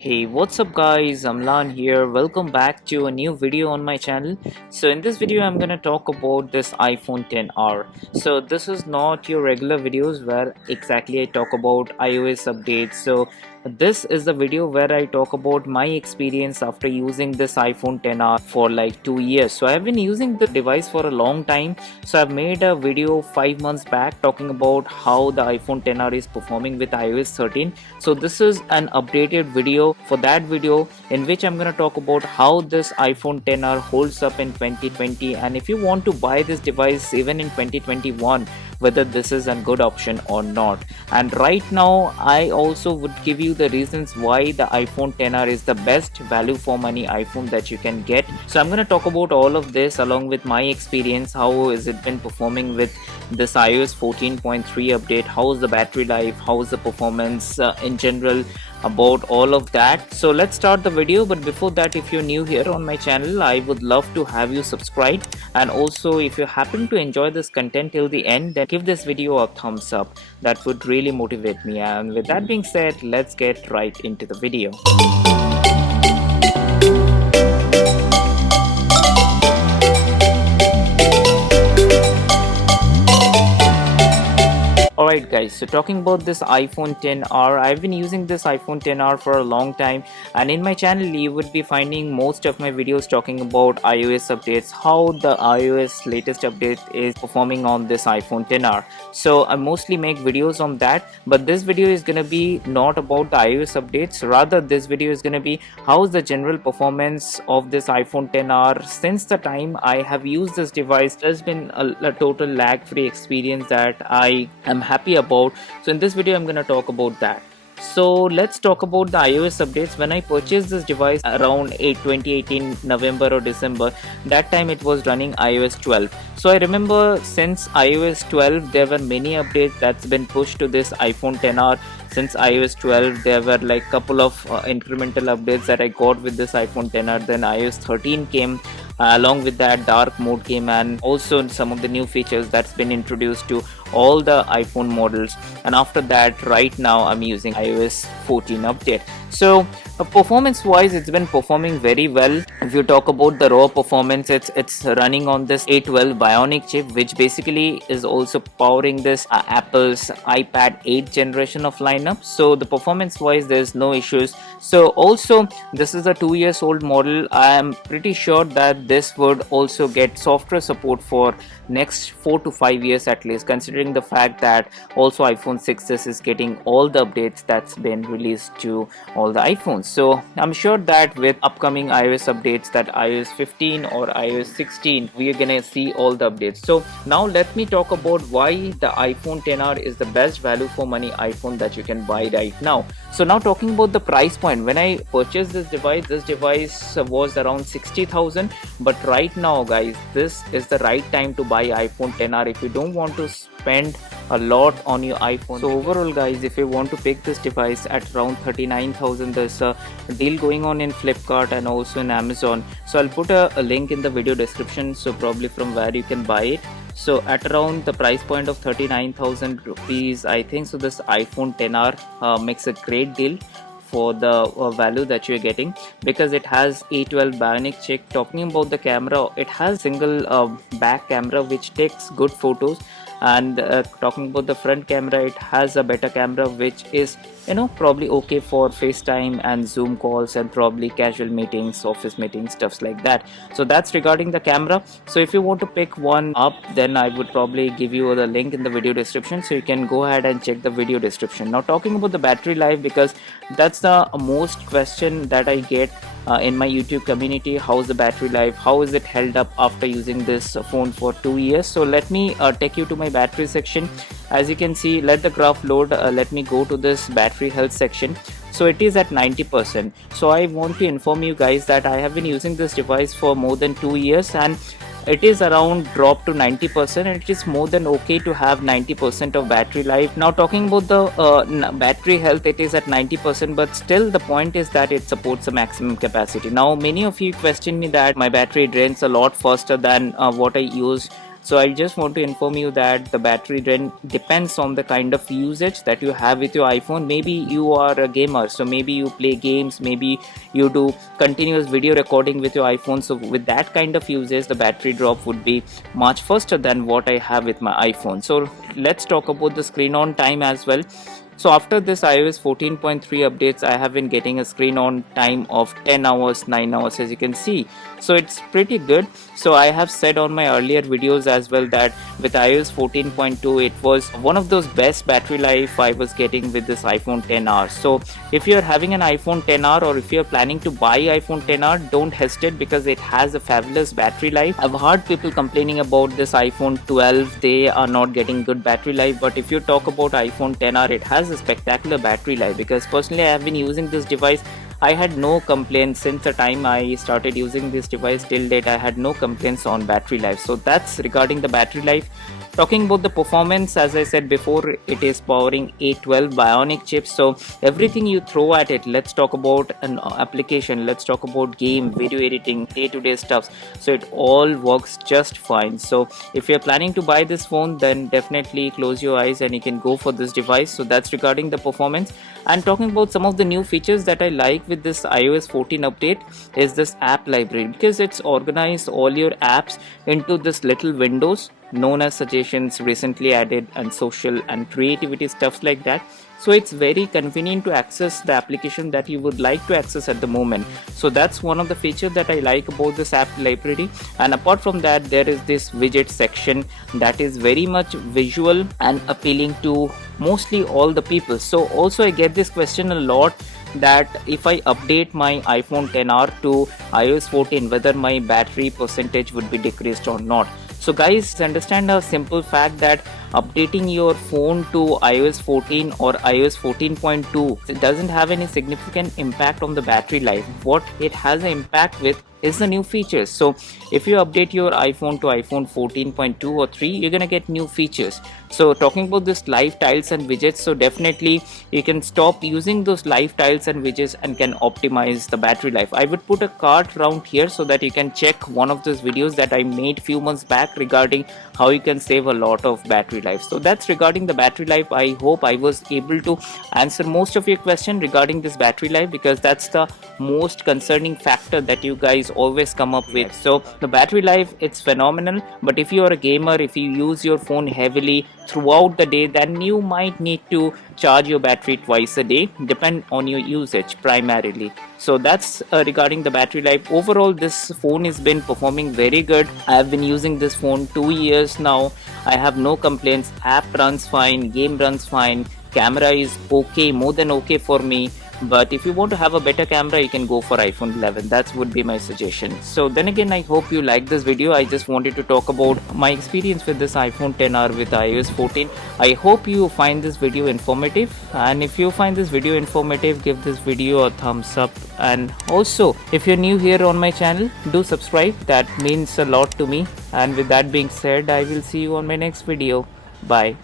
Hey, what's up guys? I'm Lan here. Welcome back to a new video on my channel. So in this video I'm gonna talk about this iPhone 10R. So this is not your regular videos where exactly I talk about iOS updates. So this is the video where I talk about my experience after using this iPhone 10R for like 2 years. So I've been using the device for a long time. So I've made a video 5 months back talking about how the iPhone 10R is performing with iOS 13. So this is an updated video for that video in which I'm going to talk about how this iPhone 10R holds up in 2020, and if you want to buy this device even in 2021, whether this is a good option or not. And right now I also would give you the reasons why the iPhone 10R is the best value for money iPhone that you can get. So I'm going to talk about all of this along with my experience. How has it been performing with this iOS 14.3 update? How is the battery life? How is the performance in general, about all of that. So let's start the video, but before that, if you're new here on my channel, I would love to have you subscribe, and also if you happen to enjoy this content till the end, then give this video a thumbs up. That would really motivate me. And with that being said, let's get right into the video. Alright guys, so talking about this iPhone 10R, I've been using this iPhone 10R for a long time, and in my channel you would be finding most of my videos talking about iOS updates, how the iOS latest update is performing on this iPhone 10R. So I mostly make videos on that, but this video is gonna be not about the iOS updates. Rather, this video is gonna be how's the general performance of this iPhone 10R since the time I have used this device. There's been a total lag-free experience that I am happy about. So in this video I'm going to talk about that. So let's talk about the iOS updates. When I purchased this device around 2018 November or December, that time it was running iOS 12. So I remember since iOS 12 there were many updates that's been pushed to this iPhone 10R. Since iOS 12 there were like couple of incremental updates that I got with this iPhone 10R. Then iOS 13 came. Along with that, dark mode came, and also some of the new features that's been introduced to all the iPhone models. And after that, right now I'm using iOS 14 update. So performance wise, it's been performing very well. If you talk about the raw performance, it's running on this A12 Bionic chip, which basically is also powering this Apple's iPad 8 generation of lineup. So the performance wise, there's no issues. So also this is a 2 years old model. I am pretty sure that this would also get software support for next 4 to 5 years at least, considering the fact that also iPhone 6s is getting all the updates that's been released to all the iPhones. So I'm sure that with upcoming iOS updates, that iOS 15 or iOS 16, we are gonna see all the updates. So now let me talk about why the iPhone 10R is the best value for money iPhone that you can buy right now. So now talking about the price point, when I purchased this device was around 60,000, but right now guys, this is the right time to buy iPhone 10R if you don't want to spend a lot on your iPhone. So overall guys, if you want to pick this device at around 39,000, there's a deal going on in Flipkart and also in Amazon. So I'll put a link in the video description, so probably from where you can buy it. So at around the price point of 39,000 rupees, I think so this iPhone 10R makes a great deal for the value that you're getting, because it has A12 Bionic chip. Talking about the camera, it has single back camera which takes good photos, and talking about the front camera, it has a better camera which is probably okay for FaceTime and Zoom calls and probably casual meetings, office meetings, stuffs like that. So that's regarding the camera. So if you want to pick one up, then I would probably give you the link in the video description, so you can go ahead and check the video description. Now talking about the battery life, because that's the most question that I get in my YouTube community. How's the battery life? How is it held up after using this phone for 2 years? So let me take you to my battery section. As you can see, let the graph load. Let me go to this battery health section. So it is at 90%. So I want to inform you guys that I have been using this device for more than 2 years, and it is around dropped to 90%, and it is more than okay to have 90% of battery life. Now talking about the battery health, it is at 90%, but still the point is that it supports a maximum capacity. Now many of you question me that my battery drains a lot faster than what I use So I just want to inform you that the battery drain depends on the kind of usage that you have with your iPhone. Maybe you are a gamer, so maybe you play games, maybe you do continuous video recording with your iPhone. So with that kind of usage, the battery drop would be much faster than what I have with my iPhone. So let's talk about the screen on time as well. So after this iOS 14.3 updates, I have been getting a screen on time of 10 hours, 9 hours, as you can see. So it's pretty good. So I have said on my earlier videos as well that with iOS 14.2, it was one of those best battery life I was getting with this iPhone 10R. So if you're having an iPhone 10R, or if you're planning to buy iPhone 10R, don't hesitate, because it has a fabulous battery life. I've heard people complaining about this iPhone 12, they are not getting good battery life, but if you talk about iPhone 10R, it has a spectacular battery life, because personally I have been using this device. I had no complaints since the time I started using this device till date. I had no complaints on battery life. So that's regarding the battery life. Talking about the performance, as I said before, it is powering A12 Bionic chips. So everything you throw at it, let's talk about an application, let's talk about game, video editing, day-to-day stuff. So it all works just fine. So if you're planning to buy this phone, then definitely close your eyes and you can go for this device. So that's regarding the performance. And talking about some of the new features that I like with this iOS 14 update is this app library, because it's organized all your apps into this little windows known as suggestions, recently added, and social and creativity, stuff like that. So it's very convenient to access the application that you would like to access at the moment. So that's one of the features that I like about this app library. And apart from that, there is this widget section that is very much visual and appealing to mostly all the people. So also I get this question a lot, that if I update my iPhone 10R to iOS 14, whether my battery percentage would be decreased or not. So guys, understand a simple fact that updating your phone to iOS 14 or iOS 14.2, it doesn't have any significant impact on the battery life. What it has an impact with is the new features. So if you update your iPhone to iPhone 14.2 or 3, you're gonna get new features. So talking about this live tiles and widgets, so definitely you can stop using those live tiles and widgets and can optimize the battery life. I would put a card around here so that you can check one of those videos that I made few months back regarding how you can save a lot of battery life. So that's regarding the battery life. I hope I was able to answer most of your question regarding this battery life, because that's the most concerning factor that you guys always come up with. So the battery life, it's phenomenal, but if you are a gamer, if you use your phone heavily throughout the day, then you might need to charge your battery twice a day, depend on your usage primarily. So that's regarding the battery life. Overall, this phone has been performing very good. I have been using this phone 2 years now. I have no complaints. App runs fine, game runs fine, camera is okay, more than okay for me. But if you want to have a better camera, you can go for iPhone 11. That would be my suggestion. So then again, I hope you like this video. I just wanted to talk about my experience with this iPhone 10R with iOS 14. I hope you find this video informative, and if you find this video informative, give this video a thumbs up. And also, if you're new here on my channel, do subscribe. That means a lot to me. And with that being said, I will see you on my next video. Bye.